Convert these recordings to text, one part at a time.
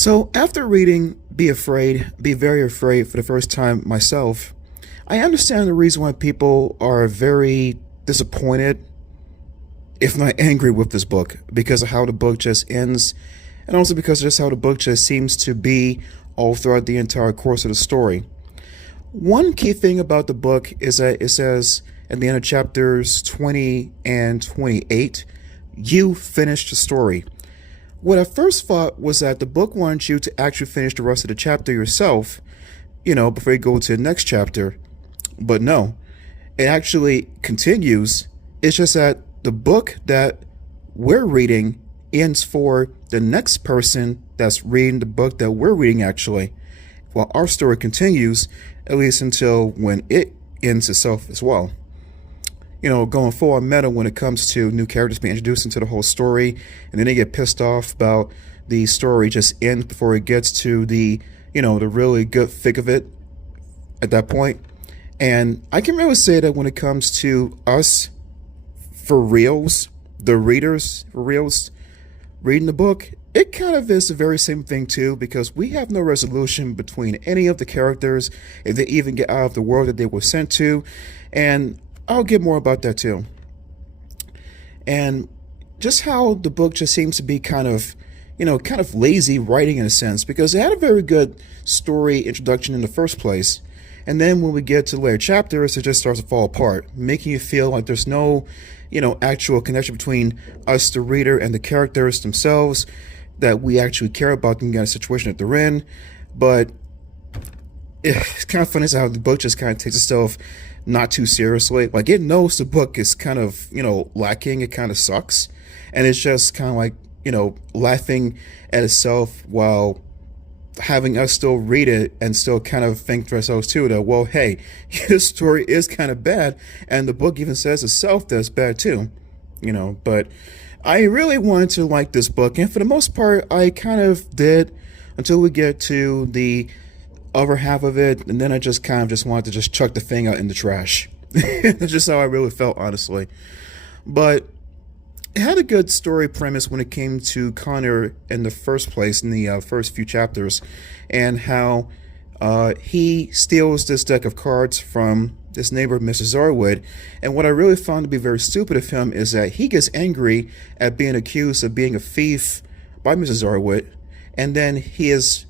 So, after reading Be Afraid, Be Very Afraid for the first time myself, I understand the reason why people are very disappointed, if not angry, with this book because of how the book just ends, and also because of just how the book just seems to be all throughout the entire course of the story. One key thing about the book is that it says at the end of chapters 20 and 28, you finished the story. What I first thought was that the book wanted you to actually finish the rest of the chapter yourself, before you go to the next chapter. But no, it actually continues. It's just that the book that we're reading ends for the next person that's reading the book that we're reading, actually, while our story continues, at least until when it ends itself as well. Going forward meta when it comes to new characters being introduced into the whole story, and then they get pissed off about the story just ends before it gets to the really good thick of it at that point. And I can really say that when it comes to us, for reals, the readers, for reals, reading the book, it kind of is the very same thing too, because we have no resolution between any of the characters, if they even get out of the world that they were sent to. And I'll get more about that too. And just how the book just seems to be kind of lazy writing in a sense, because it had a very good story introduction in the first place. And then when we get to later chapters, it just starts to fall apart, making you feel like there's no, actual connection between us, the reader, and the characters themselves that we actually care about them in a situation that they're in. But it's kind of funny how the book just kind of takes itself not too seriously. Like, it knows the book is kind of, lacking. It kind of sucks. And it's just kind of like, laughing at itself while having us still read it and still kind of think to ourselves too that, well, hey, this story is kind of bad. And the book even says itself that it's bad too, but I really wanted to like this book. And for the most part, I kind of did until we get to the other half of it, and then I just kind of just wanted to just chuck the thing out in the trash. That's just how I really felt, honestly. But it had a good story premise when it came to Connor in the first place, in the first few chapters, and how he steals this deck of cards from this neighbor, Mr. Zarwood. And what I really found to be very stupid of him is that he gets angry at being accused of being a thief by Mrs. Zarwood, and then his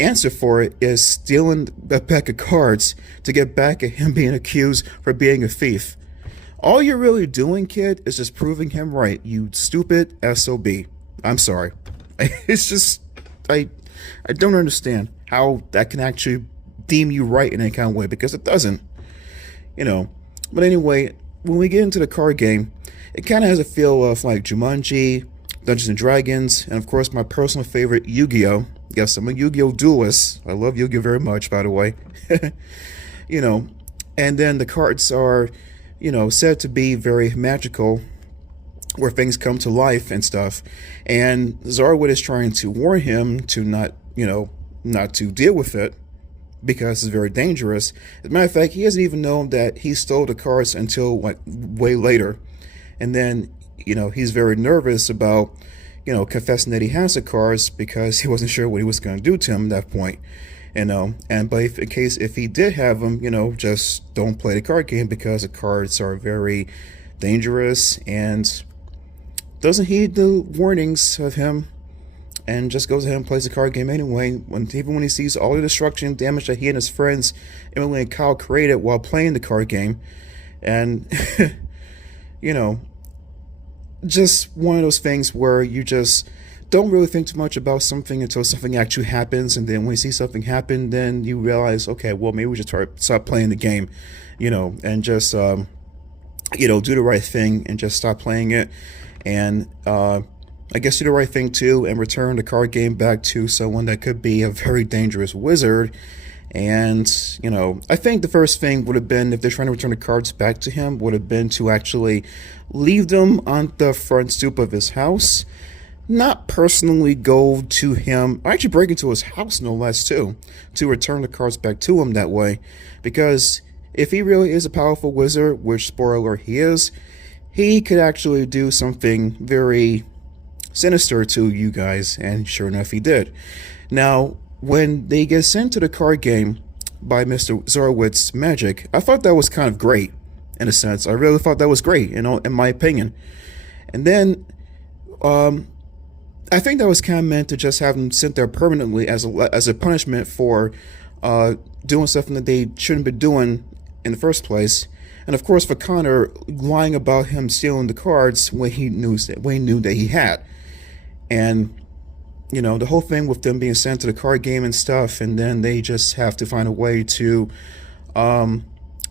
answer for it is stealing a pack of cards to get back at him being accused for being a thief. All you're really doing, kid, is just proving him right, you stupid SOB. I'm sorry. It's just, I don't understand how that can actually deem you right in any kind of way, because it doesn't. But anyway, when we get into the card game, it kind of has a feel of like Jumanji, Dungeons and Dragons, and of course my personal favorite, Yu-Gi-Oh! Yes, I'm a Yu-Gi-Oh! Duelist. I love Yu-Gi-Oh! Very much, by the way. And then the cards are, said to be very magical, where things come to life and stuff. And Zarwood is trying to warn him to not to deal with it, because it's very dangerous. As a matter of fact, he doesn't even know that he stole the cards until like way later. And then, he's very nervous about, confessing that he has the cards, because he wasn't sure what he was going to do to him at that point. But if he did have them, just don't play the card game, because the cards are very dangerous, and doesn't heed the warnings of him, and just goes ahead and plays the card game anyway, even when he sees all the destruction and damage that he and his friends, Emily and Kyle, created while playing the card game. And, just one of those things where you just don't really think too much about something until something actually happens, and then when you see something happen, then you realize, okay, well, maybe we should stop playing the game, and just do the right thing and just stop playing it. And I guess do the right thing too and return the card game back to someone that could be a very dangerous wizard. And I think the first thing would have been, if they're trying to return the cards back to him, would have been to actually leave them on the front stoop of his house, not personally go to him, or actually break into his house, no less, too, to return the cards back to him that way. Because if he really is a powerful wizard, which, spoiler alert, he is, he could actually do something very sinister to you guys, and sure enough, he did. Now, when they get sent to the card game by Mr. Zorowitz Magic, I thought that was kind of great, in a sense. I really thought that was great, in my opinion. And then, I think that was kind of meant to just have them sent there permanently as a punishment for doing something that they shouldn't be doing in the first place. And of course, for Connor lying about him stealing the cards when he knew that he had. And the whole thing with them being sent to the card game and stuff, and then they just have to find a way to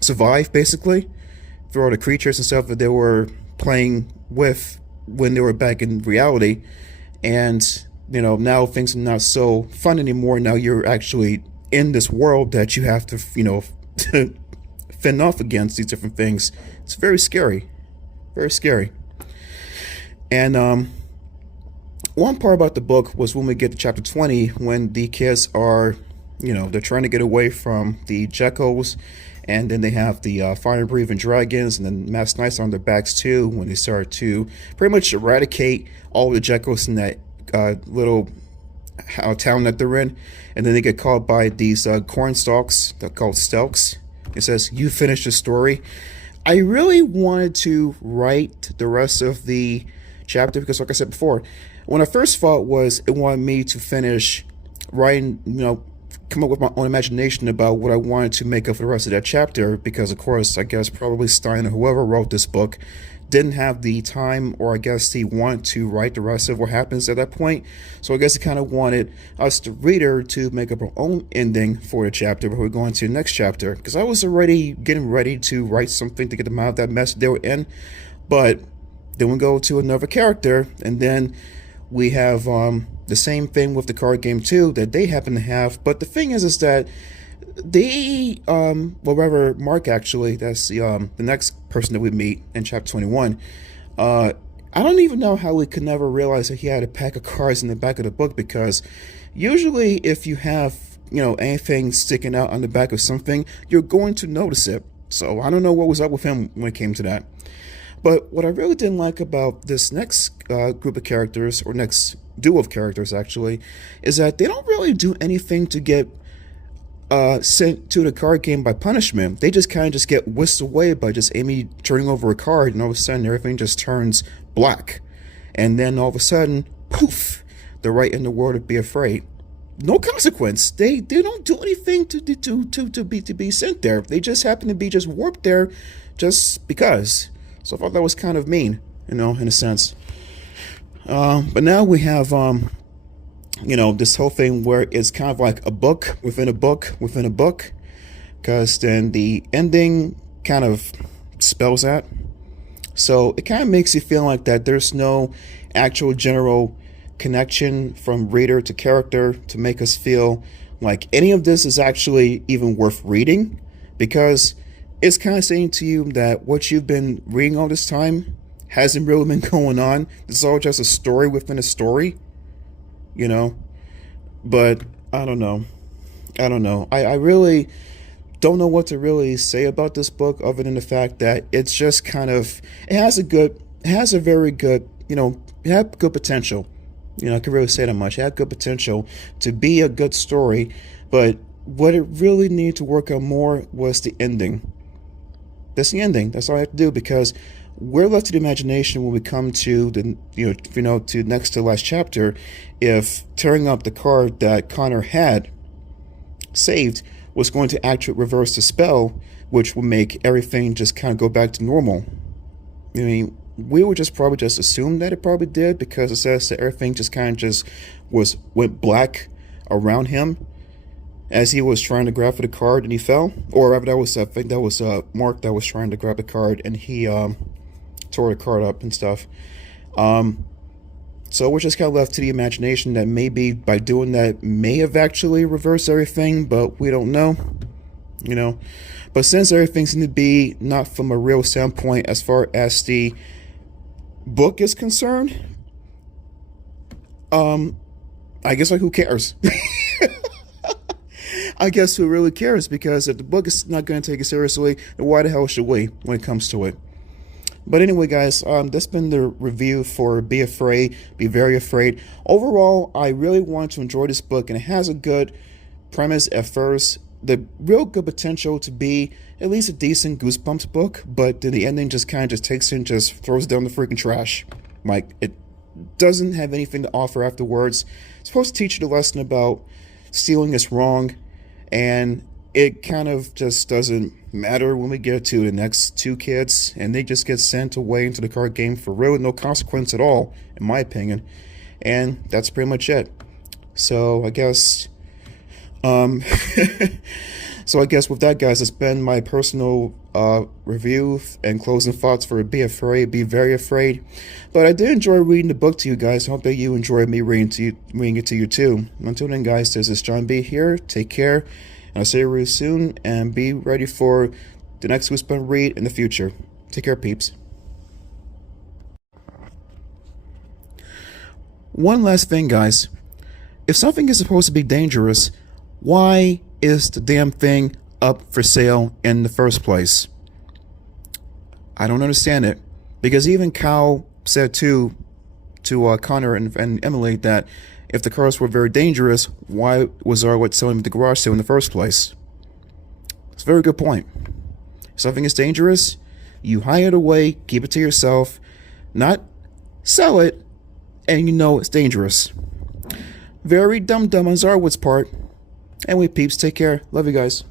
survive, basically, through all the creatures and stuff that they were playing with when they were back in reality. And now things are not so fun anymore. Now you're actually in this world that you have to to fend off against these different things. It's very scary, very scary. And one part about the book was when we get to chapter 20, when the kids are they're trying to get away from the Geckos, and then they have the fire-breathing dragons, and then Mass Knights on their backs too, when they start to pretty much eradicate all the Geckos in that little town that they're in. And then they get caught by these corn stalks, they're called Stelks. It says, "You finish the story." I really wanted to write the rest of the chapter because, like I said before, when I first thought was it wanted me to finish writing, come up with my own imagination about what I wanted to make up for the rest of that chapter, because of course I guess probably Stein or whoever wrote this book didn't have the time, or I guess he wanted to write the rest of what happens at that point. So I guess he kind of wanted us, the reader, to make up our own ending for the chapter before we go into the next chapter, because I was already getting ready to write something to get them out of that mess they were in. But then we go to another character, and then we have the same thing with the card game too that they happen to have. But the thing is that they, rather Mark actually, that's the next person that we meet in chapter 21. I don't even know how we could never realize that he had a pack of cards in the back of the book, because usually if you have anything sticking out on the back of something, you're going to notice it. So I don't know what was up with him when it came to that. But what I really didn't like about this next group of characters, or next duo of characters actually, is that they don't really do anything to get sent to the card game by punishment. They just kind of just get whisked away by just Amy turning over a card, and all of a sudden everything just turns black. And then all of a sudden, poof, they're right in the world of Be Afraid. No consequence. They don't do anything to be sent there. They just happen to be just warped there just because. So I thought that was kind of mean, in a sense. But now we have, this whole thing where it's kind of like a book within a book within a book, because then the ending kind of spells that. So it kind of makes you feel like that there's no actual general connection from reader to character to make us feel like any of this is actually even worth reading, because it's kind of saying to you that what you've been reading all this time hasn't really been going on. It's all just a story within a story, But I don't know. I really don't know what to really say about this book, other than the fact that it's just kind of, it has a very good, it had good potential. I can really say that much. It had good potential to be a good story, but what it really needed to work on more was the ending. That's the ending. That's all I have to do, because we're left to the imagination when we come to the to next to the last chapter, if tearing up the card that Connor had saved was going to actually reverse the spell, which would make everything just kind of go back to normal. I mean, we would probably just assume that it probably did, because it says that everything just kind of just went black around him as he was trying to grab for the card and he fell. Or rather, I think that was Mark that was trying to grab the card and he tore the card up and stuff. So we're just kind of left to the imagination that maybe by doing that may have actually reversed everything, but we don't know, But since everything seems to be not from a real standpoint as far as the book is concerned, I guess who cares? I guess who really cares? Because if the book is not going to take it seriously, then why the hell should we when it comes to it? But anyway, guys, that's been the review for Be Afraid, Be Very Afraid. Overall, I really wanted to enjoy this book, and it has a good premise at first. The real good potential to be at least a decent Goosebumps book, but then the ending just kind of just takes it and just throws it down the freaking trash. Like, it doesn't have anything to offer afterwards. It's supposed to teach you the lesson about stealing is wrong, and it kind of just doesn't matter when we get to the next two kids, and they just get sent away into the card game for real with no consequence at all, in my opinion. And that's pretty much it. So I guess, so I guess with that, guys, it's been my personal review and closing thoughts for Be Afraid, Be Very Afraid. But I did enjoy reading the book to you guys. I hope that you enjoyed me reading it to you too. Until then, guys, this is John B. here. Take care. And I'll see you really soon, and be ready for the next Goosebumps read in the future. Take care, peeps. One last thing, guys. If something is supposed to be dangerous, why is the damn thing up for sale in the first place? I don't understand it. Because even Cal said to Connor and Emily that if the cars were very dangerous, why was Arwood selling them at the garage sale in the first place? It's a very good point. If something is dangerous, you hide it away, keep it to yourself, not sell it, and you know it's dangerous. Very dumb on Zarwood's part. Anyway, peeps, take care. Love you guys.